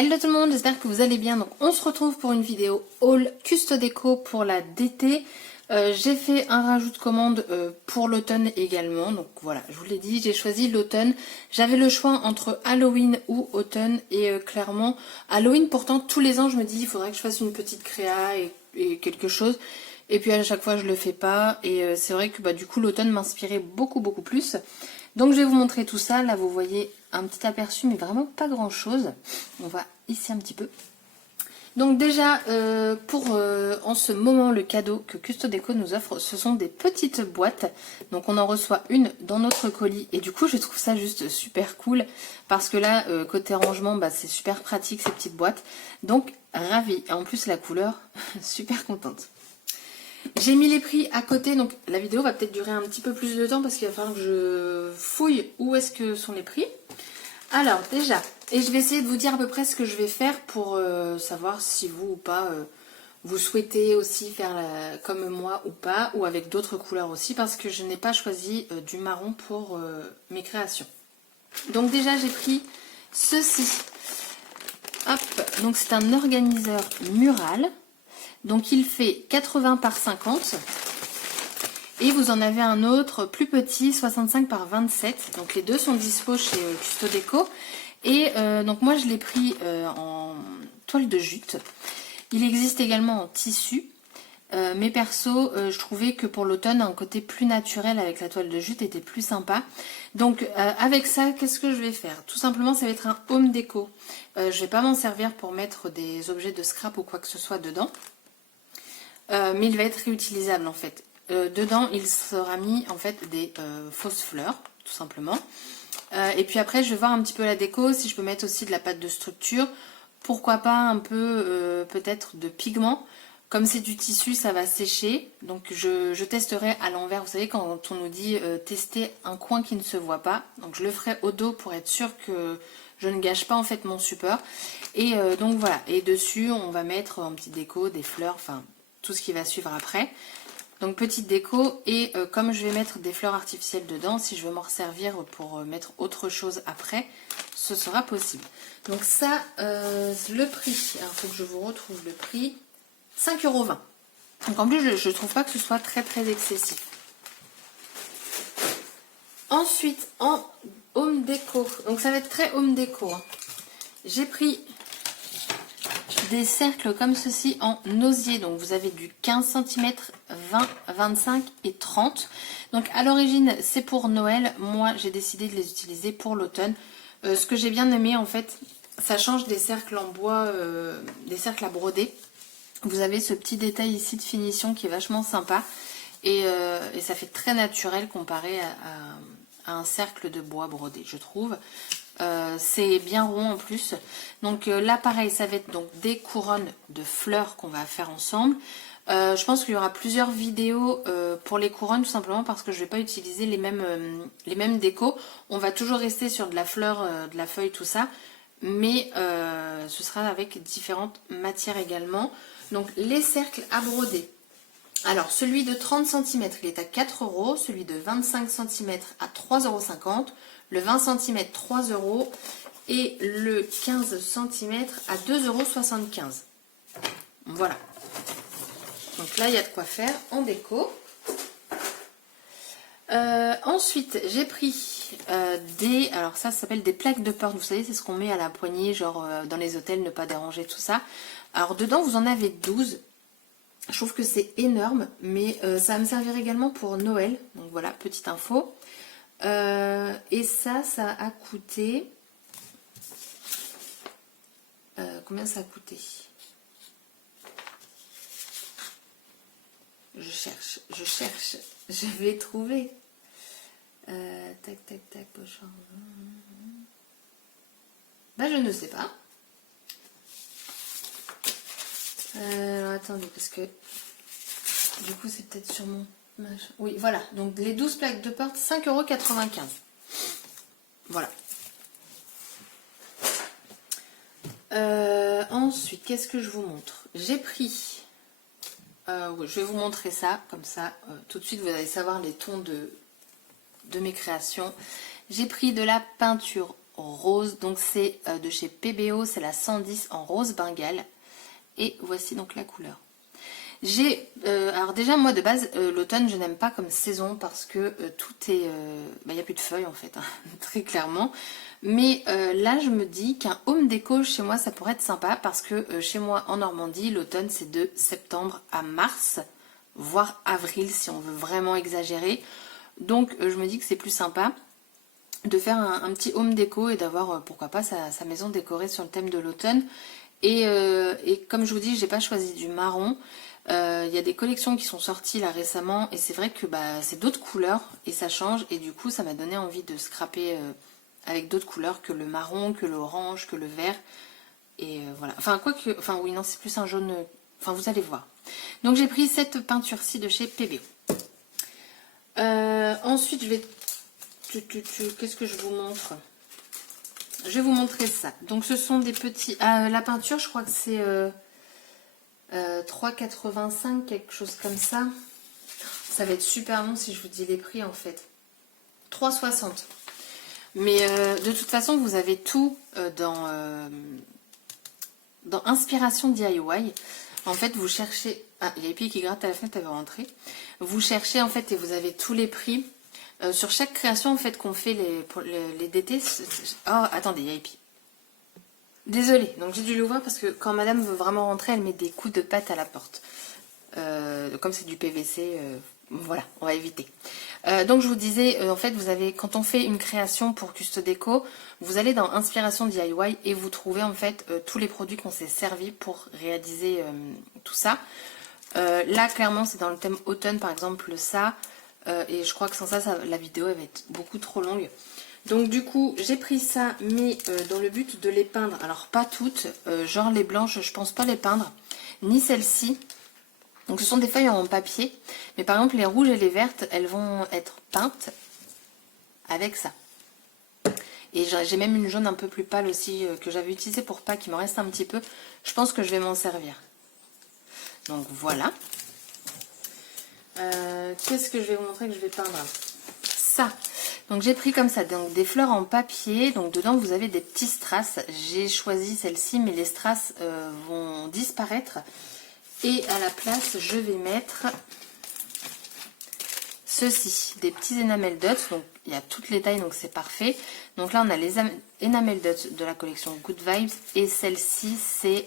Hello tout le monde, j'espère que vous allez bien. Donc on se retrouve pour une vidéo haul Custo Déco pour la d'été. J'ai fait un rajout de commande pour l'automne également. Donc voilà, je vous l'ai dit, j'ai choisi l'automne. J'avais le choix entre Halloween ou automne et clairement Halloween, pourtant tous les ans je me dis il faudrait que je fasse une petite créa et quelque chose. Et puis à chaque fois je le fais pas et c'est vrai que du coup l'automne m'inspirait beaucoup plus. Donc je vais vous montrer tout ça. Là vous voyez un petit aperçu mais vraiment pas grand chose. On va ici un petit peu. Donc déjà en ce moment le cadeau que Custo Déco nous offre, ce sont des petites boîtes. Donc on en reçoit une dans notre colis et du coup je trouve ça juste super cool parce que là côté rangement c'est super pratique ces petites boîtes. Donc ravie, et en plus la couleur super contente. J'ai mis les prix à côté, donc la vidéo va peut-être durer un petit peu plus de temps parce qu'il va falloir que je fouille où est-ce que sont les prix. Alors déjà, et je vais essayer de vous dire à peu près ce que je vais faire pour savoir si vous ou pas vous souhaitez aussi faire comme moi ou pas, ou avec d'autres couleurs aussi, parce que je n'ai pas choisi du marron pour mes créations. Donc déjà j'ai pris ceci. Hop, donc c'est un organiseur mural. Donc il fait 80 par 50 et vous en avez un autre plus petit, 65 par 27. Donc les deux sont dispo chez Custo Déco. Et donc moi je l'ai pris en toile de jute. Il existe également en tissu. Mais perso, je trouvais que pour l'automne, un côté plus naturel avec la toile de jute était plus sympa. Donc avec ça, qu'est-ce que je vais faire? Tout simplement, ça va être un home déco. Je ne vais pas m'en servir pour mettre des objets de scrap ou quoi que ce soit dedans. Mais il va être réutilisable en fait. Dedans, il sera mis en fait des fausses fleurs, tout simplement. Et puis après, je vais voir un petit peu la déco, si je peux mettre aussi de la pâte de structure. Pourquoi pas un peu peut-être de pigment. Comme c'est du tissu, ça va sécher. Donc je testerai à l'envers. Vous savez, quand on nous dit tester un coin qui ne se voit pas. Donc je le ferai au dos pour être sûr que je ne gâche pas en fait mon support. Et donc voilà. Et dessus, on va mettre en petite déco des fleurs, enfin tout ce qui va suivre après. Donc petite déco, et comme je vais mettre des fleurs artificielles dedans, si je veux m'en servir pour mettre autre chose après, ce sera possible. Donc ça, le prix, alors il faut que je vous retrouve le prix, 5,20 €. Donc en plus je ne trouve pas que ce soit très excessif. Ensuite en home déco, donc ça va être très home déco, hein. J'ai pris des cercles comme ceci en osier. Donc vous avez du 15 cm, 20, 25 et 30. Donc à l'origine c'est pour Noël. Moi j'ai décidé de les utiliser pour l'automne. Ce que j'ai bien aimé en fait, ça change des cercles en bois, des cercles à broder. Vous avez ce petit détail ici de finition qui est vachement sympa. Et ça fait très naturel comparé à un cercle de bois brodé, je trouve. C'est bien rond en plus. Donc là pareil, ça va être donc des couronnes de fleurs qu'on va faire ensemble. Je pense qu'il y aura plusieurs vidéos pour les couronnes, tout simplement parce que je ne vais pas utiliser les mêmes décos. On va toujours rester sur de la fleur, de la feuille, tout ça, mais ce sera avec différentes matières également. Donc les cercles à broder. Alors celui de 30 cm il est à 4 €, celui de 25 cm à 3,50 €, le 20 cm 3 € et le 15 cm à 2,75 €. Voilà. Donc là il y a de quoi faire en déco. Ensuite j'ai pris alors ça s'appelle des plaques de porte, vous savez c'est ce qu'on met à la poignée, genre dans les hôtels, ne pas déranger, tout ça. Alors dedans vous en avez 12. Je trouve que c'est énorme, mais ça va me servir également pour Noël. Donc voilà, petite info. Et ça a coûté... combien ça a coûté? Je cherche. Je vais trouver. Tac, pochon. Je ne sais pas. Alors attendez, parce que du coup c'est peut-être sur mon... Oui, voilà, donc les 12 plaques de porte, 5,95 €. Voilà. Ensuite, qu'est-ce que je vous montre? J'ai pris... oui, je vais vous montrer ça, comme ça, tout de suite vous allez savoir les tons de mes créations. J'ai pris de la peinture rose. Donc c'est de chez PBO, c'est la 110 en rose bengale. Et voici donc la couleur. Alors déjà moi de base l'automne je n'aime pas comme saison parce que tout est... il n'y a plus de feuilles en fait, hein, très clairement. Mais là je me dis qu'un home déco chez moi ça pourrait être sympa parce que chez moi en Normandie l'automne c'est de septembre à mars, voire avril si on veut vraiment exagérer. Donc je me dis que c'est plus sympa de faire un petit home déco et d'avoir pourquoi pas sa maison décorée sur le thème de l'automne. Et comme je vous dis, j'ai pas choisi du marron. Il y a des collections qui sont sorties là récemment et c'est vrai que c'est d'autres couleurs et ça change et du coup ça m'a donné envie de scraper avec d'autres couleurs que le marron, que l'orange, que le vert et voilà. Enfin oui non c'est plus un jaune, enfin vous allez voir. Donc j'ai pris cette peinture-ci de chez PBO. Ensuite je vais... Qu'est-ce que je vous montre ? Je vais vous montrer ça. Donc ce sont des petits... la peinture je crois que c'est 3,85 quelque chose comme ça. Ça va être super long si je vous dis les prix en fait. 3,60. Mais de toute façon vous avez tout dans Inspiration DIY. En fait vous cherchez... Ah, il y a Epi qui gratte à la fenêtre, elle va rentrer. Vous cherchez en fait et vous avez tous les prix. Sur chaque création en fait qu'on fait pour les DT. Oh attendez, il y a Epi. Désolée, donc j'ai dû l'ouvrir parce que quand madame veut vraiment rentrer, elle met des coups de patte à la porte. Comme c'est du PVC, voilà, on va éviter. Donc je vous disais, en fait, vous avez, quand on fait une création pour Custo Déco, vous allez dans Inspiration DIY et vous trouvez en fait tous les produits qu'on s'est servi pour réaliser tout ça. Là, clairement, c'est dans le thème automne, par exemple, ça. Et je crois que sans ça, la vidéo elle va être beaucoup trop longue. Donc du coup j'ai pris ça mais dans le but de les peindre, alors pas toutes, genre les blanches je pense pas les peindre, ni celles-ci. Donc ce sont des feuilles en papier, mais par exemple les rouges et les vertes elles vont être peintes avec ça. Et j'ai même une jaune un peu plus pâle aussi que j'avais utilisée pour pas qu'il me reste un petit peu. Je pense que je vais m'en servir. Donc voilà. Qu'est-ce que je vais vous montrer que je vais peindre ? Ça. Donc j'ai pris comme ça donc des fleurs en papier, donc dedans vous avez des petits strass. J'ai choisi celle-ci mais les strass vont disparaître et à la place je vais mettre ceci, des petits enamel dots. Donc il y a toutes les tailles donc c'est parfait. Donc là on a les enamel dots de la collection Good Vibes et celle-ci c'est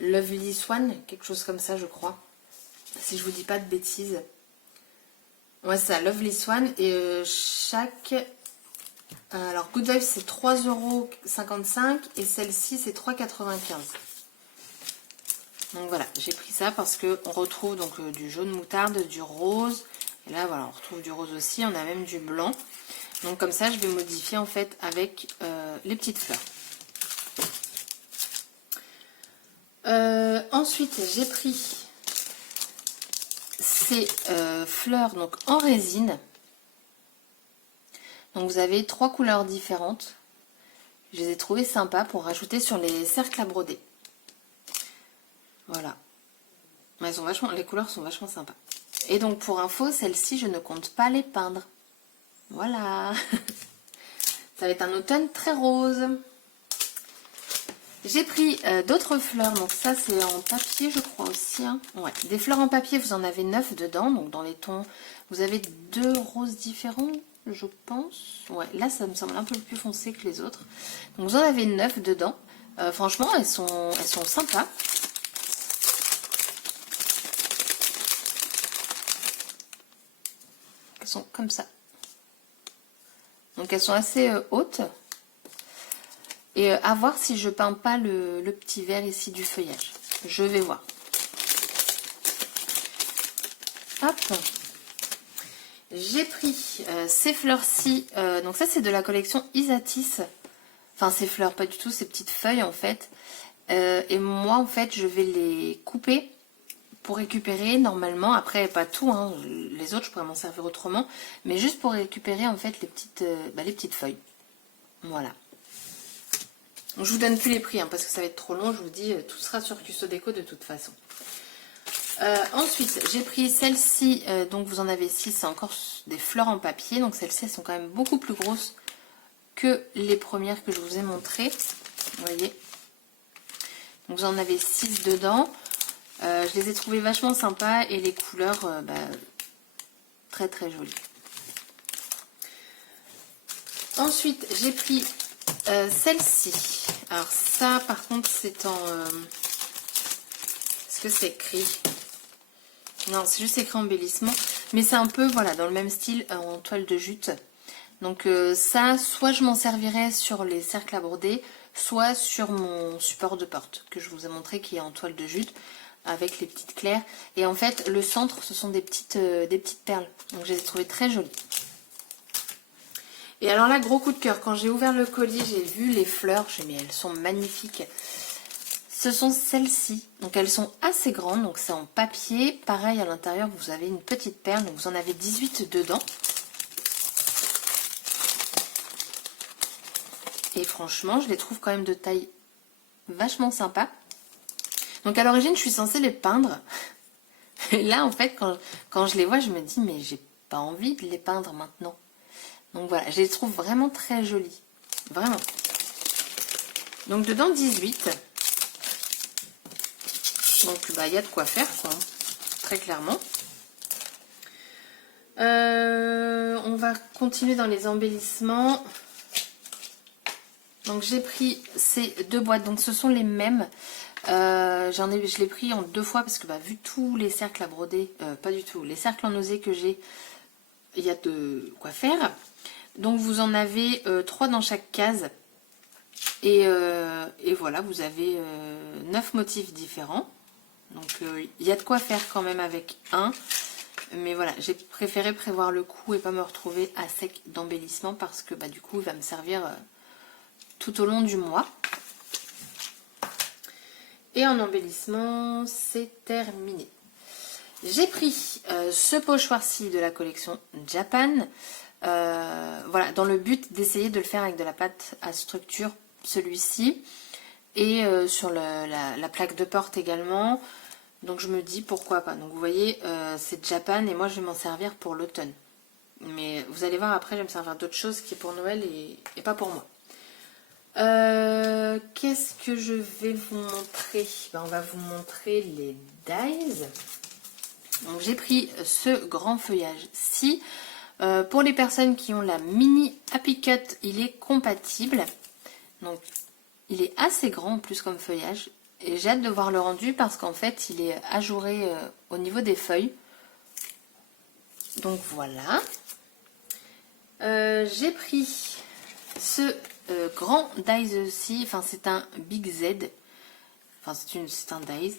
Lovely Swan, quelque chose comme ça je crois, si je vous dis pas de bêtises. Ouais, c'est ça, Lovely Swan. Et chaque... alors, Good Vibes, c'est 3,55 € et celle-ci, c'est 3,95 €. Donc voilà, j'ai pris ça parce qu'on retrouve donc du jaune moutarde, du rose. Et là, voilà, on retrouve du rose aussi. On a même du blanc. Donc comme ça, je vais modifier en fait avec les petites fleurs. Ensuite, j'ai pris... ces fleurs donc en résine. Donc vous avez 3 couleurs différentes. Je les ai trouvées sympas pour rajouter sur les cercles à broder. Voilà. Mais elles sont vachement, les couleurs sont vachement sympas. Et donc pour info, celles-ci je ne compte pas les peindre. Voilà. Ça va être un automne très rose. J'ai pris d'autres fleurs, donc ça c'est en papier je crois aussi. Hein. Ouais, des fleurs en papier, vous en avez 9 dedans, donc dans les tons, vous avez 2 roses différents, je pense. Ouais, là ça me semble un peu plus foncé que les autres. Donc vous en avez 9 dedans. Franchement, elles sont sympas. Elles sont comme ça. Donc elles sont assez hautes. Et à voir si je peins pas le petit vert ici du feuillage. Je vais voir. Hop. J'ai pris ces fleurs-ci. Donc ça c'est de la collection Isatis. Enfin ces fleurs pas du tout, ces petites feuilles en fait. Et moi en fait je vais les couper pour récupérer normalement. Après pas tout, hein, les autres je pourrais m'en servir autrement. Mais juste pour récupérer en fait les petites feuilles. Voilà. Donc, je vous donne plus les prix hein, parce que ça va être trop long. Je vous dis, tout sera sur Custo Déco de toute façon. Ensuite, j'ai pris celle-ci. Donc, vous en avez 6. C'est encore des fleurs en papier. Donc, celles-ci, elles sont quand même beaucoup plus grosses que les premières que je vous ai montrées. Vous voyez. Donc vous en avez 6 dedans. Je les ai trouvées vachement sympas et les couleurs très très jolies. Ensuite, j'ai pris celle-ci. Alors ça, par contre, c'est en... Est-ce que c'est écrit? Non, c'est juste écrit embellissement. Mais c'est un peu, voilà, dans le même style, en toile de jute. Donc ça, soit je m'en servirai sur les cercles à broder, soit sur mon support de porte, que je vous ai montré, qui est en toile de jute, avec les petites claires. Et en fait, le centre, ce sont des petites perles. Donc je les ai trouvées très jolies. Et alors là, gros coup de cœur, quand j'ai ouvert le colis, j'ai vu les fleurs, je me suis dit, mais elles sont magnifiques. Ce sont celles-ci, donc elles sont assez grandes, donc c'est en papier. Pareil, à l'intérieur, vous avez une petite perle, donc vous en avez 18 dedans. Et franchement, je les trouve quand même de taille vachement sympa. Donc à l'origine, je suis censée les peindre. Et là, en fait, quand je les vois, je me dis, mais j'ai pas envie de les peindre maintenant. Donc voilà, je les trouve vraiment très jolies. Vraiment. Donc dedans, 18. Donc il y a de quoi faire, quoi. Très clairement. On va continuer dans les embellissements. Donc j'ai pris ces 2 boîtes. Donc ce sont les mêmes. Je l'ai pris en 2 fois parce que vu tous les cercles à broder, pas du tout, les cercles en osier que j'ai, il y a de quoi faire. Donc vous en avez 3 dans chaque case. Et voilà, vous avez 9 motifs différents. Donc il y a de quoi faire quand même avec un. Mais voilà, j'ai préféré prévoir le coup et pas me retrouver à sec d'embellissement parce que du coup il va me servir tout au long du mois. Et en embellissement, c'est terminé. J'ai pris ce pochoir-ci de la collection Japan. Voilà, dans le but d'essayer de le faire avec de la pâte à structure, celui-ci. Et sur la plaque de porte également. Donc je me dis pourquoi pas. Donc vous voyez, c'est Japan et moi je vais m'en servir pour l'automne. Mais vous allez voir après, je vais me servir d'autres choses qui est pour Noël et pas pour moi. Qu'est-ce que je vais vous montrer? On va vous montrer les dies. Donc j'ai pris ce grand feuillage-ci. Pour les personnes qui ont la mini Happy Cut, il est compatible. Donc il est assez grand en plus comme feuillage. Et j'ai hâte de voir le rendu parce qu'en fait il est ajouré au niveau des feuilles. Donc voilà. J'ai pris ce grand dies aussi. Enfin c'est un Big Z. Enfin c'est un dies.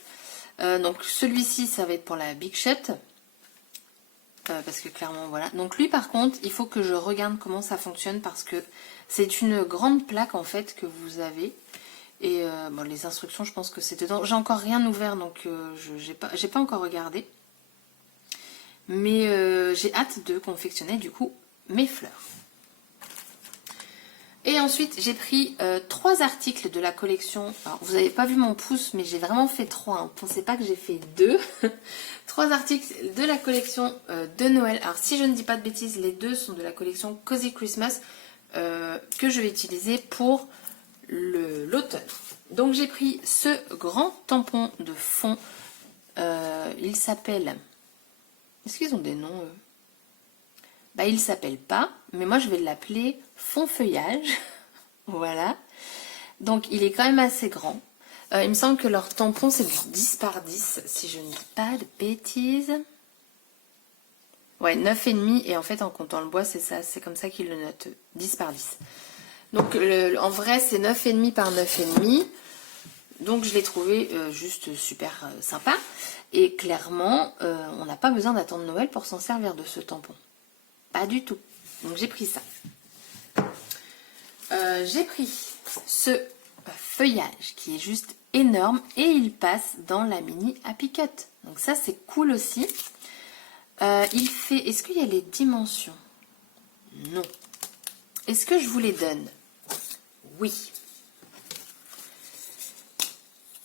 Donc celui-ci ça va être pour la Big Shot. Parce que clairement voilà. Donc lui par contre il faut que je regarde comment ça fonctionne parce que c'est une grande plaque en fait que vous avez. Et les instructions, je pense que c'est dedans. J'ai encore rien ouvert, donc j'ai pas encore regardé. Mais j'ai hâte de confectionner du coup mes fleurs. Et ensuite, j'ai pris 3 articles de la collection. Alors, vous n'avez pas vu mon pouce, mais j'ai vraiment fait 3. Ne pensez pas que j'ai fait 2. 3 articles de la collection de Noël. Alors, si je ne dis pas de bêtises, les 2 sont de la collection Cozy Christmas que je vais utiliser pour l'automne. Donc j'ai pris ce grand tampon de fond. Il s'appelle... Est-ce qu'ils ont des noms eux? Il s'appelle pas, mais moi je vais l'appeler fond feuillage. Voilà. Donc il est quand même assez grand. Il me semble que leur tampon c'est du 10 par 10, si je ne dis pas de bêtises. Ouais, 9,5 et en fait en comptant le bois c'est ça, c'est comme ça qu'ils le notent, 10 par 10. Donc en vrai c'est 9,5 par 9,5. Donc je l'ai trouvé juste super sympa. Et clairement, on n'a pas besoin d'attendre Noël pour s'en servir de ce tampon. Pas du tout. Donc j'ai pris ça. J'ai pris ce feuillage qui est juste énorme. Et il passe dans la mini Happy Cut. Donc ça c'est cool aussi. Il fait... Est-ce qu'il y a les dimensions? Non. Est-ce que je vous les donne? Oui.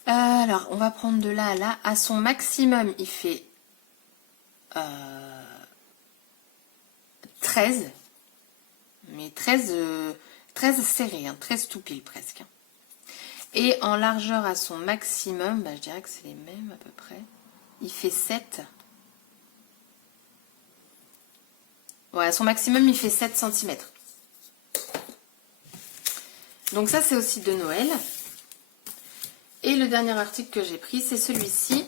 Alors, on va prendre de là à là. À son maximum, il fait 13. Mais 13 13 serré, hein, 13 tout pile presque. Et en largeur à son maximum, bah, je dirais que c'est les mêmes à peu près. Il fait 7. Ouais, à son maximum, il fait 7 cm. Donc ça, c'est aussi de Noël. Et le dernier article que j'ai pris, c'est celui-ci.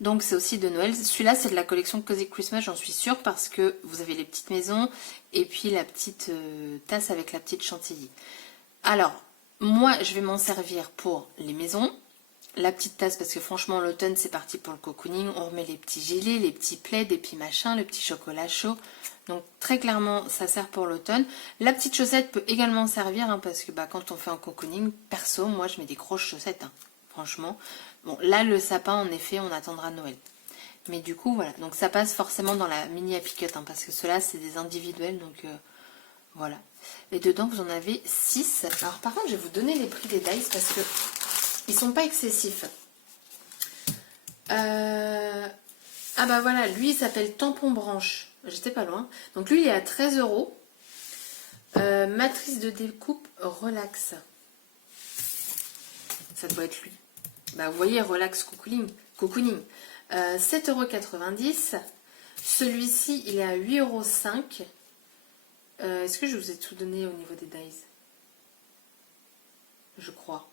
Donc c'est aussi de Noël. Celui-là, c'est de la collection Cozy Christmas, j'en suis sûre, parce que vous avez les petites maisons et puis la petite tasse avec la petite chantilly. Alors, moi, je vais m'en servir pour les maisons. La petite tasse, parce que franchement, l'automne, c'est parti pour le cocooning. On remet les petits gilets, les petits plaids, et puis machin, le petit chocolat chaud. Donc, très clairement, ça sert pour l'automne. La petite chaussette peut également servir, hein, parce que bah, quand on fait un cocooning, perso, moi, je mets des grosses chaussettes, hein, franchement. Bon, là, le sapin, en effet, on attendra Noël. Mais du coup, voilà. Donc, ça passe forcément dans la mini Happy Cut, hein, parce que ceux-là, c'est des individuels, donc... voilà. Et dedans, vous en avez 6. Alors, par contre, je vais vous donner les prix des dice parce que ils sont pas excessifs. Ah bah voilà, lui, il s'appelle Tampon Branche. J'étais pas loin. Donc, lui, il est à 13 €. Matrice de découpe Relax. Ça doit être lui. Bah, vous voyez, Relax Cocooning. 7,90 €. Celui-ci, il est à 8,05 €. Est-ce que je vous ai tout donné au niveau des dies? Je crois.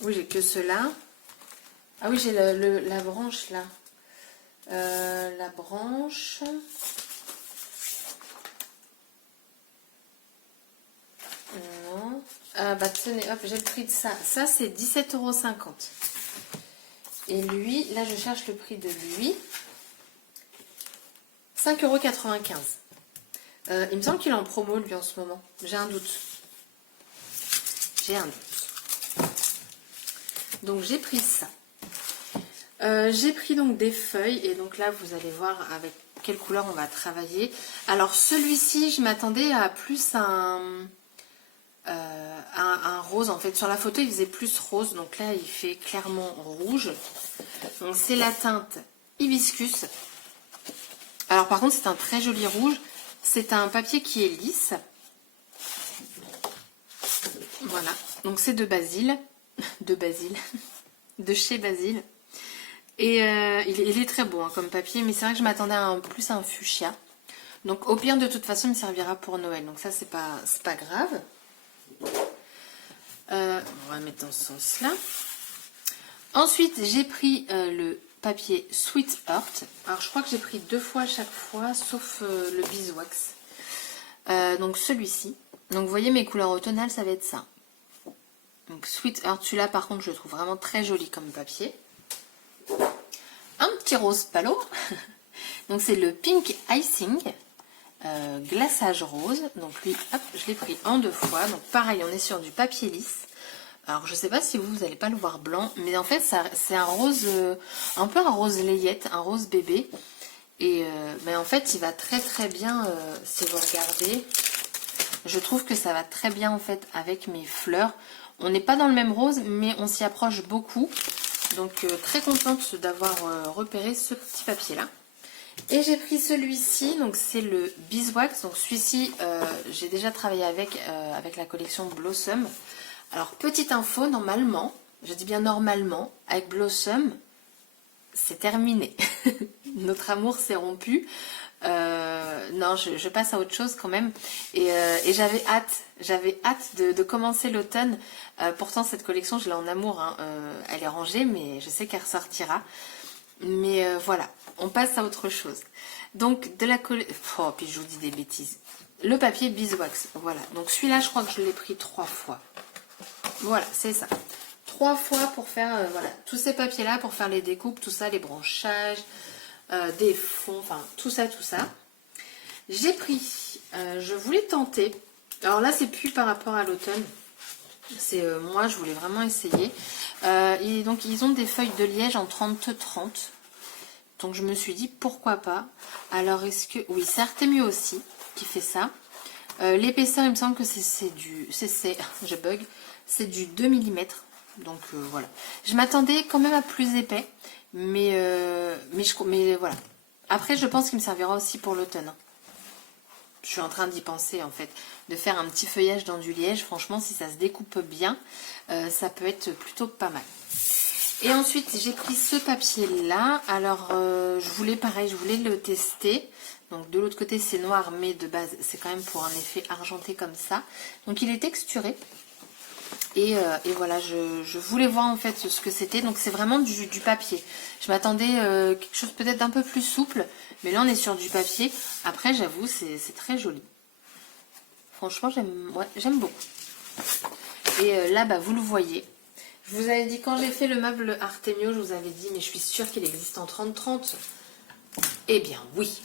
Oui, j'ai que cela. Ah oui, j'ai la branche là. La branche. Non. Ah bah tenez, hop, j'ai le prix de ça. Ça, c'est 17,50 €. Et lui, là, je cherche le prix de lui. 5,95 €. Il me semble qu'il est en promo, lui, en ce moment. J'ai un doute. J'ai un doute. Donc, j'ai pris ça. J'ai pris donc des feuilles. Et donc là, vous allez voir avec quelle couleur on va travailler. Alors, celui-ci, je m'attendais à plus un rose. En fait, sur la photo, il faisait plus rose. Donc là, il fait clairement rouge. Donc, c'est la teinte Hibiscus. Alors, par contre, c'est un très joli rouge. C'est un papier qui est lisse. Voilà. Donc, c'est de Basile. De chez Basile. Et il est très beau hein, comme papier. Mais c'est vrai que je m'attendais à plus un fuchsia. Donc, au pire, de toute façon, il me servira pour Noël. Donc, ça, c'est pas grave. On va mettre dans ce sens-là. Ensuite, j'ai pris le papier Sweet Heart. Alors, je crois que j'ai pris 2 fois à chaque fois, sauf le beeswax. Donc, celui-ci. Donc, vous voyez, mes couleurs automnales, ça va être ça. Donc, Sweet Heart, celui-là, par contre, je le trouve vraiment très joli comme papier. Un petit rose palo. Donc, c'est le Pink Icing. Glaçage rose. Donc, lui, hop, je l'ai pris en 2 fois. Donc, pareil, on est sur du papier lisse. Alors, je ne sais pas si vous n'allez pas le voir blanc, mais en fait, c'est un rose, un peu un rose layette, un rose bébé. Et mais en fait, il va très très bien, si vous regardez, je trouve que ça va très bien en fait avec mes fleurs. On n'est pas dans le même rose, mais on s'y approche beaucoup. Donc, très contente d'avoir repéré ce petit papier-là. Et j'ai pris celui-ci, donc c'est le Beeswax. Donc, celui-ci, j'ai déjà travaillé avec la collection Blossom. Alors, petite info, normalement, je dis bien normalement, avec Blossom, c'est terminé. Notre amour s'est rompu. Non, je passe à autre chose quand même. Et j'avais hâte de commencer l'automne. Pourtant, cette collection, je l'ai en amour. Hein. Elle est rangée, mais je sais qu'elle ressortira. Mais voilà, on passe à autre chose. Donc, de la collection... Oh, puis je vous dis des bêtises. Le papier Beeswax, voilà. Donc, celui-là, je crois que je l'ai pris 3 fois. Voilà, c'est ça. 3 fois pour faire voilà, tous ces papiers-là, pour faire les découpes, tout ça, les branchages, des fonds, enfin, tout ça, tout ça. J'ai pris, je voulais tenter, alors là, c'est plus par rapport à l'automne, c'est moi, je voulais vraiment essayer. Donc, ils ont des feuilles de liège en 30-30. Donc, je me suis dit, pourquoi pas. Alors, est-ce que... Oui, c'est Artemio aussi qui fait ça. L'épaisseur, il me semble que c'est du... je bug. C'est du 2 mm. Donc, voilà. Je m'attendais quand même à plus épais. Mais voilà. Après, je pense qu'il me servira aussi pour l'automne. Hein. je suis en train d'y penser en fait, de faire un petit feuillage dans du liège. Franchement, si ça se découpe bien, ça peut être plutôt pas mal. Et ensuite, j'ai pris ce papier-là. Alors, je voulais le tester. Donc, de l'autre côté, c'est noir, mais de base, c'est quand même pour un effet argenté comme ça. Donc, il est texturé. Et voilà, je voulais voir en fait ce que c'était. Donc, c'est vraiment du papier. Je m'attendais quelque chose peut-être d'un peu plus souple. Mais là, on est sur du papier. Après, j'avoue, c'est très joli. Franchement, j'aime beaucoup. Et là, bah, vous le voyez. Je vous avais dit, quand j'ai fait le meuble Artemio, je vous avais dit, mais je suis sûre qu'il existe en 30-30. Eh bien, oui.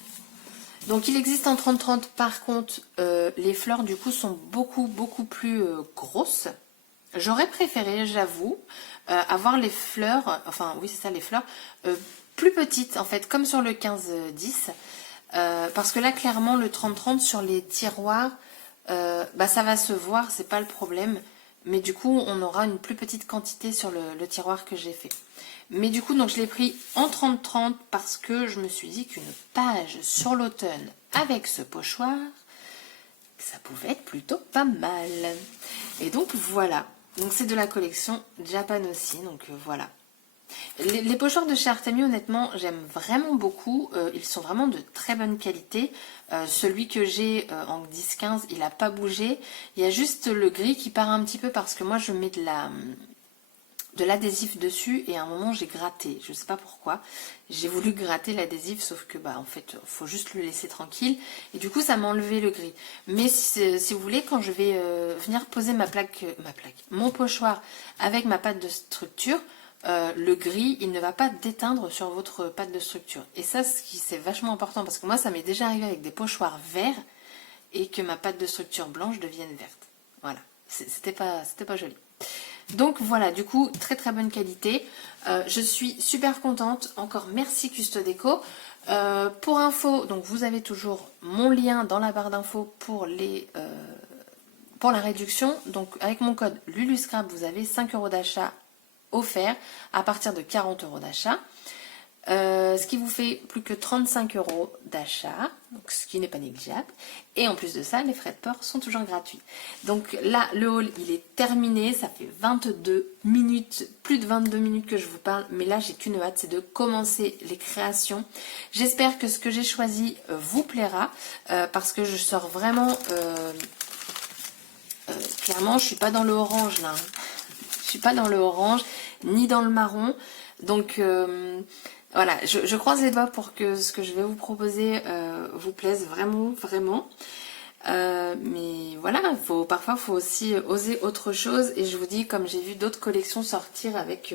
Donc, il existe en 30-30. Par contre, les fleurs, du coup, sont beaucoup plus grosses. J'aurais préféré, j'avoue, avoir les fleurs, enfin, oui, c'est ça, les fleurs, plus petites, en fait, comme sur le 15-10. Parce que là, clairement, le 30-30 sur les tiroirs, bah, ça va se voir, c'est pas le problème. Mais du coup, on aura une plus petite quantité sur le tiroir que j'ai fait. Mais du coup, donc je l'ai pris en 30-30 parce que je me suis dit qu'une page sur l'automne avec ce pochoir, ça pouvait être plutôt pas mal. Et donc voilà. Donc c'est de la collection Japan aussi. Donc voilà. Les pochoirs de chez Artemio, honnêtement, j'aime vraiment beaucoup. Ils sont vraiment de très bonne qualité. Celui que j'ai en 10-15, il n'a pas bougé. Il y a juste le gris qui part un petit peu parce que moi, je mets de l'adhésif dessus et à un moment, j'ai gratté. Je ne sais pas pourquoi. J'ai voulu gratter l'adhésif, sauf que, bah, en fait, il faut juste le laisser tranquille. Et du coup, ça m'a enlevé le gris. Mais si vous voulez, quand je vais venir poser mon pochoir avec ma pâte de structure, le gris, il ne va pas déteindre sur votre pâte de structure. Et ça, c'est vachement important parce que moi, ça m'est déjà arrivé avec des pochoirs verts et que ma pâte de structure blanche devienne verte. Voilà, c'était pas joli. Donc voilà, du coup, très bonne qualité. Je suis super contente. Encore merci Custodeco. Pour info, donc vous avez toujours mon lien dans la barre d'infos pour la réduction. Donc avec mon code LULUSCRAP, vous avez 5 € d'achat offert à partir de 40 € d'achat, ce qui vous fait plus que 35 € d'achat, donc ce qui n'est pas négligeable. Et en plus de ça, les frais de port sont toujours gratuits. Donc là, le haul, il est terminé. Ça fait 22 minutes, plus de 22 minutes que je vous parle, mais là, j'ai qu'une hâte, c'est de commencer les créations. J'espère que ce que j'ai choisi vous plaira, parce que je sors vraiment... clairement, je suis pas dans le orange là. Je suis pas dans le orange ni dans le marron, donc voilà, je croise les doigts pour que ce que je vais vous proposer vous plaise vraiment. Mais voilà, parfois il faut aussi oser autre chose. Et je vous dis, comme j'ai vu d'autres collections sortir avec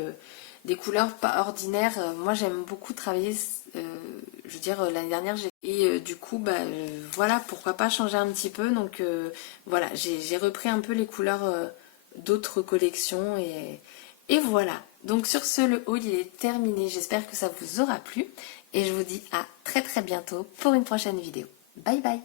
des couleurs pas ordinaires, moi j'aime beaucoup travailler. Je veux dire, l'année dernière, du coup, bah, voilà, pourquoi pas changer un petit peu. Donc voilà, j'ai repris un peu les couleurs d'autres collections et voilà. Donc sur ce, le haul il est terminé. J'espère que ça vous aura plu et je vous dis à très bientôt pour une prochaine vidéo. Bye bye.